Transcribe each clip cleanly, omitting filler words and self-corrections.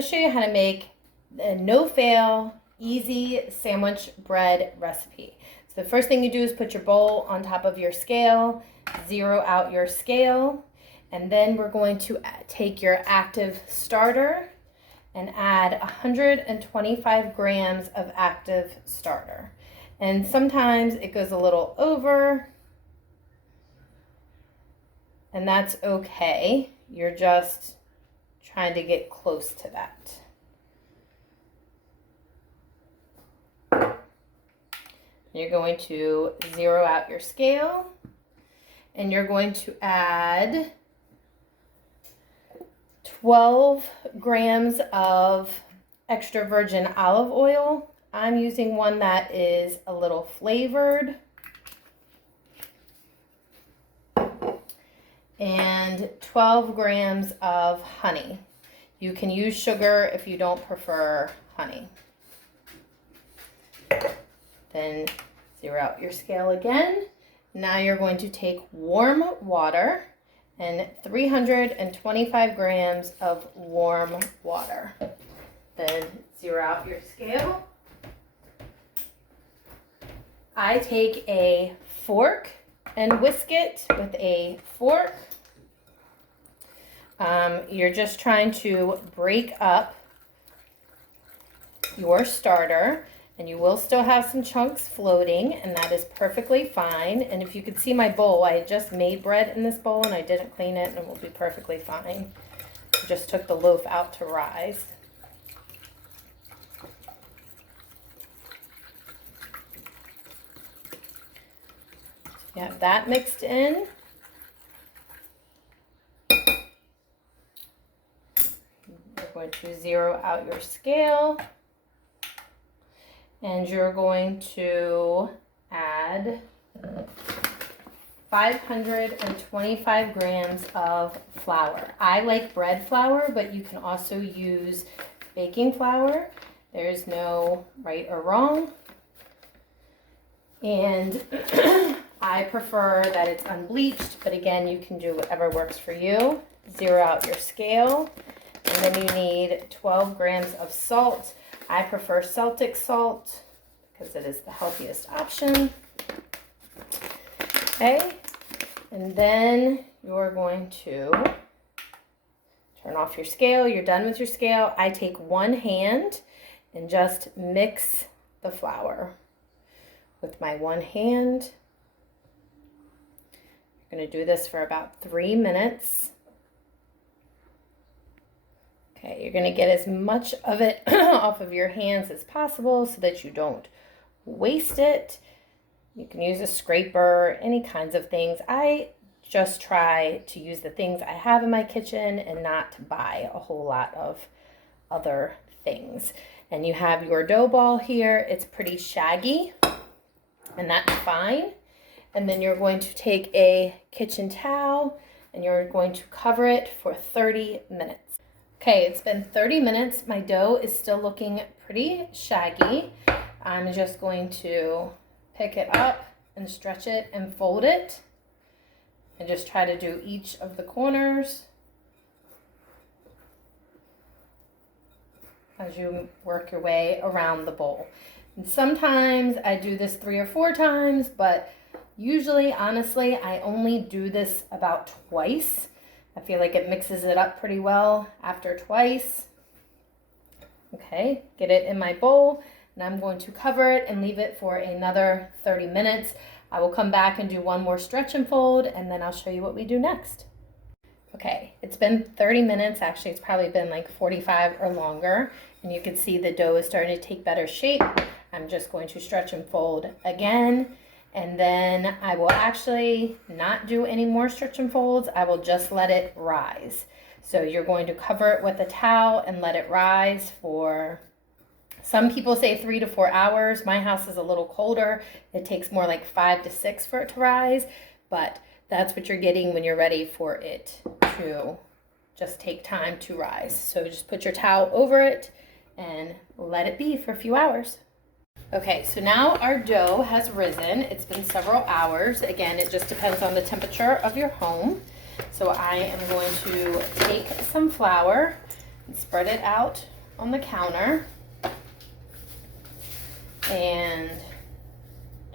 to show you how to make a no-fail, easy sandwich bread recipe. So the first thing you do is put your bowl on top of your scale, zero out your scale, and then we're going to take your active starter and add 125 grams of active starter. And sometimes it goes a little over, and that's okay. You're just trying to get close to that. You're going to zero out your scale, and you're going to add 12 grams of extra virgin olive oil. I'm using one that is a little flavored. And 12 grams of honey. You can use sugar if you don't prefer honey. Then zero out your scale again. Now you're going to take warm water and 325 grams of warm water. Then zero out your scale. I take a fork and whisk it with a fork. You're just trying to break up your starter, and you will still have some chunks floating, and that is perfectly fine. And if you could see my bowl, I just made bread in this bowl and I didn't clean it, and it will be perfectly fine. I just took the loaf out to rise. You have that mixed in. You're going to zero out your scale. And you're going to add 525 grams of flour. I like bread flour, but you can also use baking flour. There's no right or wrong. And I prefer that it's unbleached, but again, you can do whatever works for you. Zero out your scale. And then you need 12 grams of salt. I prefer Celtic salt because it is the healthiest option. Okay, and then you're going to turn off your scale. You're done with your scale. I take one hand and just mix the flour with my one hand. You're going to do this for about 3 minutes. Okay, you're going to get as much of it off of your hands as possible so that you don't waste it. You can use a scraper, any kinds of things. I just try to use the things I have in my kitchen and not to buy a whole lot of other things. And you have your dough ball here. It's pretty shaggy, and that's fine. And then you're going to take a kitchen towel and you're going to cover it for 30 minutes. Okay, it's been 30 minutes. My dough is still looking pretty shaggy. I'm just going to pick it up and stretch it and fold it. And just try to do each of the corners as you work your way around the bowl. And sometimes I do this 3 or 4 times, but usually, honestly, I only do this about twice. I feel like it mixes it up pretty well after twice. Okay, get it in my bowl, and I'm going to cover it and leave it for another 30 minutes. I will come back and do one more stretch and fold, and then I'll show you what we do next. Okay, it's been 30 minutes. Actually, it's probably been like 45 or longer, and you can see the dough is starting to take better shape. I'm just going to stretch and fold again. And then I will actually not do any more stretch and folds. I will just let it rise. So you're going to cover it with a towel and let it rise for, some people say 3 to 4 hours. My house is a little colder. It takes more like 5 to 6 for it to rise, but that's what you're getting when you're ready for it to just take time to rise. So just put your towel over it and let it be for a few hours. Okay, so now our dough has risen. It's been several hours. Again, it just depends on the temperature of your home. So I am going to take some flour Spread it out on the counter, and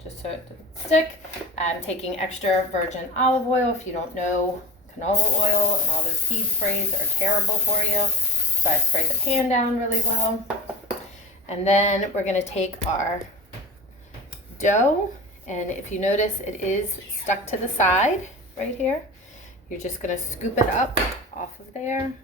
just so it doesn't stick, I'm taking extra virgin olive oil. If you don't know, canola oil and all those seed sprays are terrible for you. So I spray the pan down really well. And then we're gonna take our dough, and if you notice, it is stuck to the side right here. You're just gonna scoop it up off of there.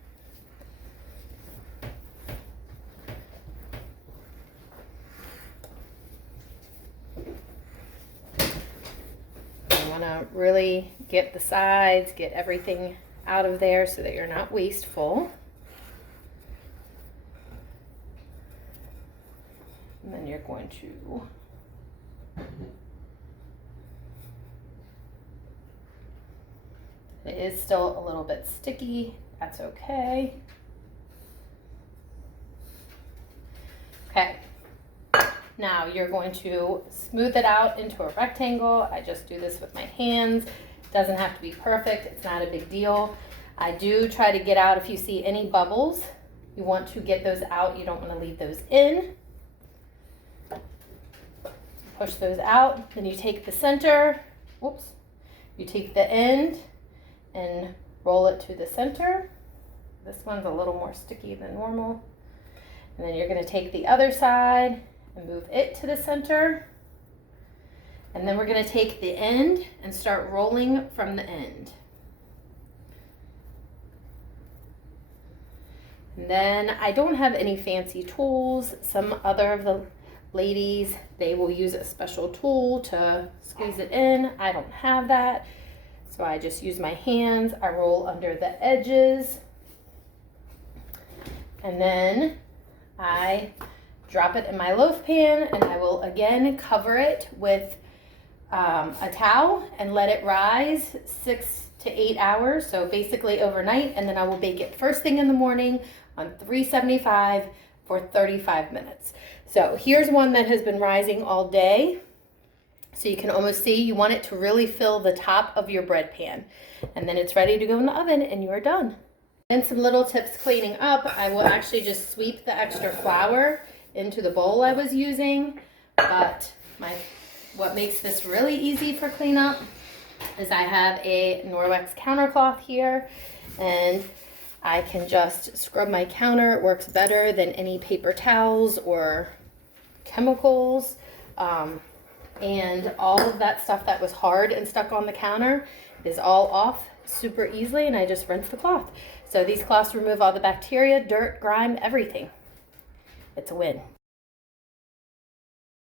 You wanna really get the sides, get everything out of there so that you're not wasteful. And then you're going to it is still a little bit sticky. That's okay. Okay. Now you're going to smooth it out into a rectangle. I just do this with my hands. It doesn't have to be perfect. It's not a big deal. I do try to get out, if you see any bubbles, you want to get those out. You don't want to leave those in. Push those out. Then you take the center, whoops, you take the end and roll it to the center. This one's a little more sticky than normal. And then you're going to take the other side and move it to the center. And then we're going to take the end and start rolling from the end. And then I don't have any fancy tools. Some other of the ladies, they will use a special tool to squeeze it in. I don't have that, so I just use my hands. I roll under the edges, and then I drop it in my loaf pan, and I will again cover it with a towel and let it rise 6 to 8 hours, so basically overnight, and then I will bake it first thing in the morning on 375 for 35 minutes. So here's one that has been rising all day. So you can almost see, you want it to really fill the top of your bread pan. And then it's ready to go in the oven and you are done. And some little tips cleaning up. I will actually just sweep the extra flour into the bowl I was using. But what makes this really easy for cleanup is I have a Norwex countercloth here, and I can just scrub my counter. It works better than any paper towels or chemicals. And all of that stuff that was hard and stuck on the counter is all off super easily, and I just rinse the cloth. So these cloths remove all the bacteria, dirt, grime, everything. It's a win.